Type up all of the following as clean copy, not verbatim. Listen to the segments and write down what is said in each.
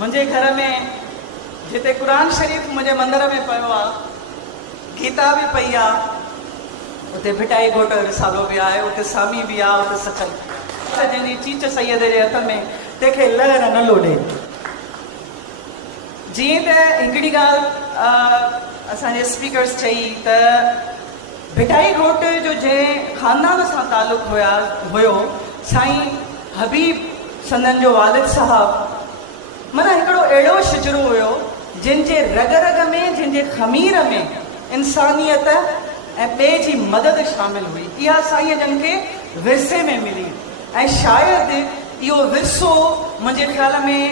मुझे घर में जिते कुरान शरीफ मुझे मंदिर में पयो आ, गीता भी पई आ, उते भिटाई घोट रिसालो भी आहे, उते सामी भी आ, उते सचल जंहिंजी चीच सैयद जे हथ में तंहिंखे लहर न लोॾे। जीअं त हिकिड़ी ॻाल्हि असांजे स्पीकर्स चई त भिटाई घोट जो जंहिं ख़ानदान सां तालुक़ हुयो साईं हबीब संदन जो वालिद साहब, माना हिकिड़ो अहिड़ो शिजरो हुयो जिनजे रग रग में, जिनजे ख़मीर में इंसानियत ऐं ॿिए जी मदद शामिल हुई। इहा साईं जन खे विरसे में मिली ऐं शायदि इहो विरसो मुंहिंजे ख़्याल में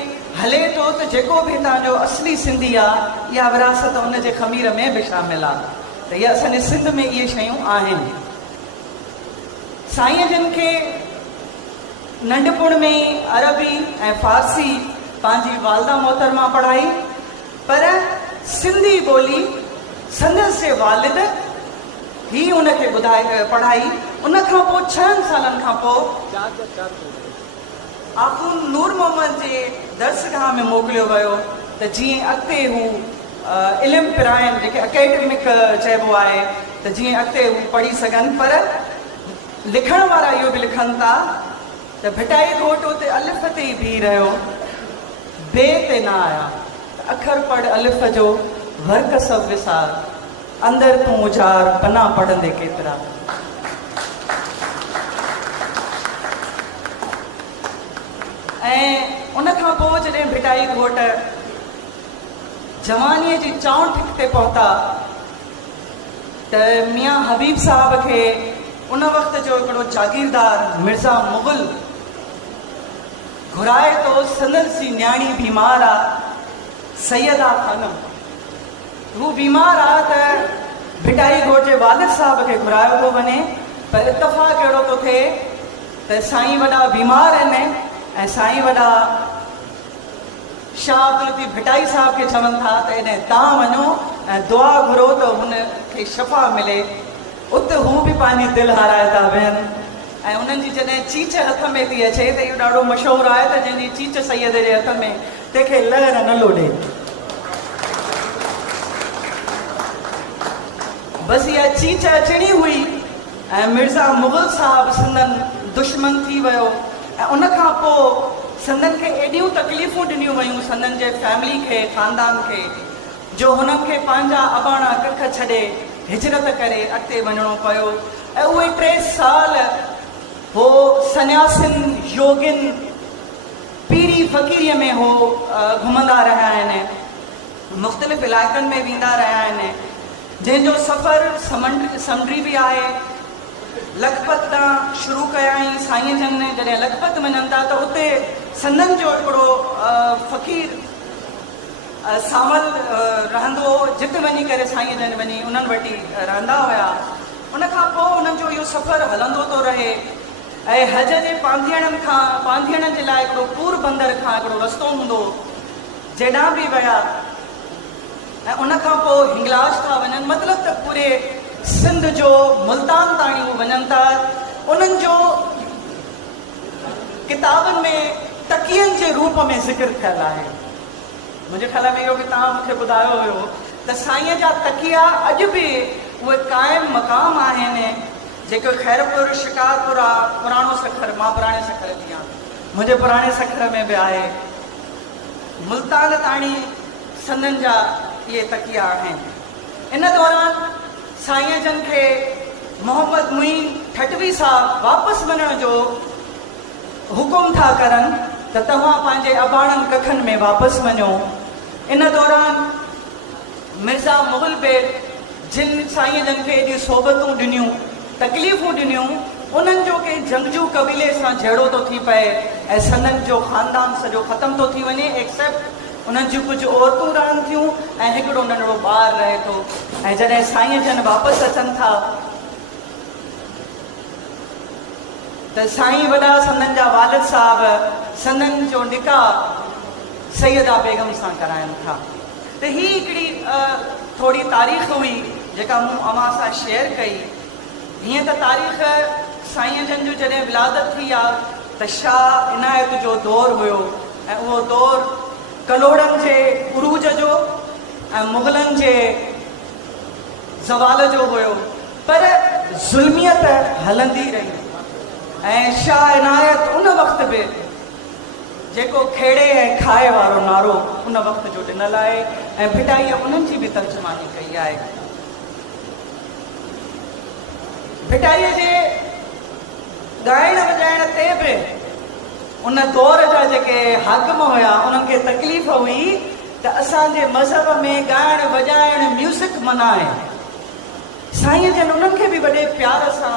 हले थो त जेको बि तव्हांजो असली सिंधी आहे इहा विरासत उन जे ख़मीर में बि शामिल आहे। त इहा असांजे सिंध में इहे शयूं आहिनि। साईं जन खे नंढपण में ई अरबी ऐं फारसी पंहिंजी वालदा मोहतरमा पढ़ाई, पर सिंधी ॿोली संदसि जे वालिद ही उनखे पढ़ाई। उन खां पोइ 6 सालनि खां पोइ आख़ून नूर मोहम्मद जे दर्सगाह में मोकिलियो वियो त जीअं अॻिते हू इल्मु पिराइनि, जेके अकेडमिक चइबो आहे, त जीअं अॻिते हू पढ़ी सघनि। पर लिखण वारा इहो बि लिखनि था त भिटाई घोट उते अलिफ ते ई बीह रहियो, बे ते न आया, अखर पढ़ अलिफ जो वर्क सब विसार, अंदर तूं उजार पना पढ़ंदे केतिरा। ऐं उन खां पोइ जॾहिं भिटाई घोट जवानीअ जी चौंठ ते पहुता त मियां हबीब साहब खे उन वक़्त जो हिकिड़ो जागीरदार मिर्ज़ा मुग़ल घुराए थो। संदसि जी न्याणी बीमार आहे, सैयदा खानम, हू बीमार आहे त भिटाई घोट जे वालिद साहब खे घुरायो थो वञे। पर इतफ़ाक़ अहिड़ो थो थिए त साईं वॾा बीमार आहिनि ऐं साईं वॾा शाह अब्दुल लतीफ़ भिटाई साहब खे चवनि था त इने तव्हां वञो ऐं दुआ घुरो त हुन खे शफ़ा मिले। उते हू बि पंहिंजी दिलि हाराए था वेहनि ऐं उन्हनि जी जॾहिं चीच हथ में थी अचे त इहो ॾाढो मशहूरु आहे त जंहिंजी चीच सैयद जे हथ में तंहिंखे लहर न लोॾे। बसि इहा चीच अचणी हुई ऐं मिर्ज़ा मुग़ल साहब संदन दुश्मन थी वियो ऐं उन खां पोइ संदन खे एॾियूं तकलीफ़ूं ॾिनियूं वयूं संदन जे फैमिली खे, ख़ानदान खे, जो हुननि खे पंहिंजा अबाणा कख छॾे हिजरत करे अॻिते वञिणो पियो। ऐं उहे 3 साल हो सन्यासिन, योगिन, पीरी फ़क़ीरीअ में हो घुमंदा रहिया आहिनि, मुख़्तलिफ़ इलाइक़नि में वेंदा रहिया आहिनि, जंहिंजो सफ़र समुंडी बि आहे। लखपत तां शुरू कयाई साईं जन ने, जॾहिं लखपत वञनि था त उते संदन जो हिकिड़ो फ़क़ीर सामल रहंदो हो, जिते वञी करे साईं जन वञी उन्हनि वटि रहंदा हुया। उन खां पोइ उन्हनि जो इहो सफ़र हलंदो थो रहे ऐं हज जे पांधीअड़नि जे लाइ हिकिड़ो पोरबंदर खां हिकिड़ो रस्तो हूंदो, जेॾां बि विया ऐं उन खां पोइ हिंगलाज था वञनि, मतिलबु त पूरे सिंध जो मुल्तान ताणी हू वञनि था। उन्हनि जो किताबनि में तकियनि जे रूप में ज़िक्र थियल आहे। मुंहिंजे ख़्याल में इहो बि तव्हां मूंखे ॿुधायो हुयो त साईं जा तकिया अॼु बि उहे क़ाइमु मक़ाम आहिनि, जेके खैरपुर, शिकारपुर आहे, पुराणो सखर, मां पुराणे सखर जी आहियां, मुंहिंजे पुराणे सखर में बि आहे, मुल्तान ताणी संदन जा इहे तकिया आहिनि। इन दौरान साईं जन खे मोहम्मद मुईन ठटवी साहब वापसि वञण जो हुकुम था करनि त तव्हां पंहिंजे अबाणनि कखनि में वापसि वञो। इन दौरान मिर्ज़ा मुग़ल बेग, जिन साईं जन खे एॾियूं सोबतूं ॾिनियूं, तकलीफ़ूं ॾिनियूं, उन्हनि जो कंहिं जंगजू कबीले सां जहिड़ो थो थी पए ऐं संदन जो ख़ानदान सॼो ख़तमु थो थी वञे, एक्सेप्ट उन्हनि जूं कुझु औरतूं रहनि थियूं ऐं हिकिड़ो नंढड़ो ॿारु रहे थो। ऐं जॾहिं साईं जन वापसि अचनि था त साईं वॾा संदन जा वालिद साहब संदन जो निकाह सैयदा बेगम सां कराइनि था। त ही हिकिड़ी थोरी तारीख़ हुई जेका मूं अव्हां सां शेयर कई। हीअं त तारीख़ साईं जन जो जॾहिं विलादत थी आहे त शाह इनायत जो दौरु हुयो ऐं उहो दौरु कलोड़नि जे उरूज जो ऐं मुग़लनि जे ज़वाल जो हुयो, पर ज़ुल्मियत हलंदी रही। ऐं शाह इनायत उन वक़्त बि जेको खेड़े ऐं खाए वारो नारो उन वक़्त जो ॾिनल आहे, ऐं भिटाईअ उन्हनि जी बि तर्जुमानी कई आहे। भिटाईअ जे ॻाइण वॼाइण ते बि उन दौर जा जेके हाकिम हुया उन्हनि खे तकलीफ़ हुई त असांजे मज़हब में ॻाइण वॼाइण म्यूज़िक मना आहे। साईं जन उन्हनि खे बि वॾे प्यार सां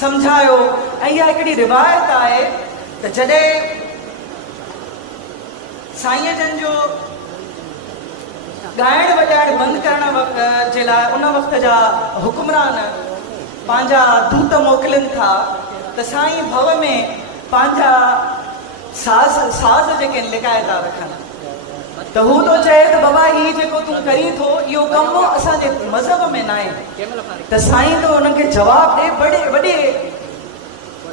सम्झायो। ऐं इहा हिकिड़ी रिवायत आहे त जॾहिं साईं जन जो ॻाइण वॼाइण बंदि करण जे लाइ उन वक़्त जा हुकुमरान पंहिंजा दूत मोकिलिनि था त साईं भव में पंहिंजा साज़ जेके लिकाए था रखनि, त हू थो चए त बाबा हीउ जेको तूं करीं थो इहो कमु असांजे मज़हब में न आहे। त साईं तो उन्हनि खे जवाबु ॾे वॾे वॾे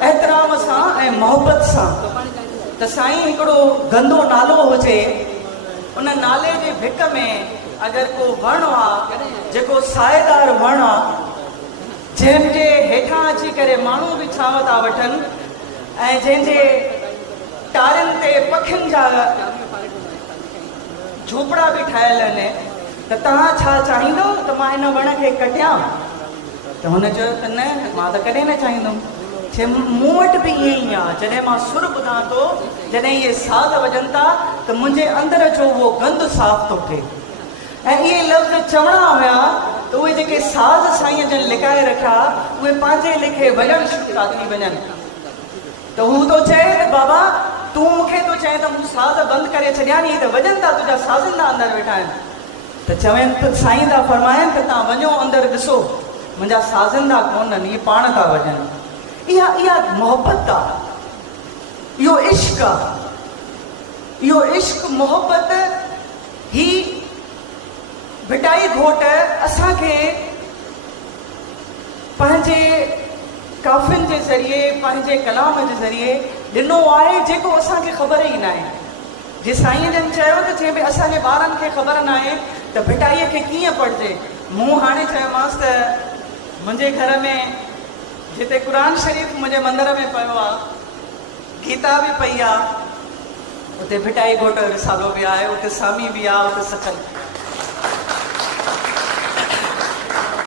एतिराम सां ऐं मोहबत सां त साईं हिकिड़ो गंदो नालो हुजे, उन नाले जे भिक में अगरि को वणु आहे जेको साएदार वणु आहे जंहिंजे हेठां अची करे माण्हू बि छांव था वठनि ऐं जंहिंजे टारियुनि ते पखियुनि जा झोपड़ा बि ठहियल आहिनि, त तव्हां छा चाहींदो त मां हिन वण खे कटियां? त हुन चयो त न, मां त कॾहिं न चाहींदुमि। छे मूं वटि बि ईअं ई आहे, जॾहिं मां सुर ॿुधां थो, जॾहिं इहे साज़ वॼनि था त मुंहिंजे अंदर जो उहो गंद साफ़ थो थिए। ऐं इहे लफ़्ज़ चवणा हुया त उहे जेके साज़ साईं जन लिकाए रखिया उहे पंहिंजे लेखे वॼण शुरू था थी वञनि। त हू थो चए त बाबा तूं मूंखे थो चए त मूं साज़ बंदि करे छॾिया नी, त वॼनि था, तुंहिंजा साज़िंदा अंदरि वेठा आहिनि। त चवनि त साईं था फरमाइनि त तव्हां वञो अंदरि ॾिसो, मुंहिंजा साज़िंदा कोन्हनि, इहे पाण था वॼनि। इहा मोहबत आहे, इहो इश्क़ आहे। इहो इश्क़ मोहबत ही भिटाई घोट असांखे पंहिंजे काफ़िन जे ज़रिए, पंहिंजे कलाम जे ज़रिए ॾिनो आहे, जेको असांखे ख़बर ई न आहे। जे साईं जन चयो त चए भई असांजे ॿारनि खे ख़बर न आहे त भिटाईअ खे कीअं पढ़िजे। मूं हाणे चयोमांसि त मुंहिंजे घर में जिते क़ुर शरीफ़ मुंहिंजे मंदर में पियो आहे, गीता बि पई आहे, उते भिटाई घोट रिसालो बि आहे, उते सामी बि आहे, उते सचल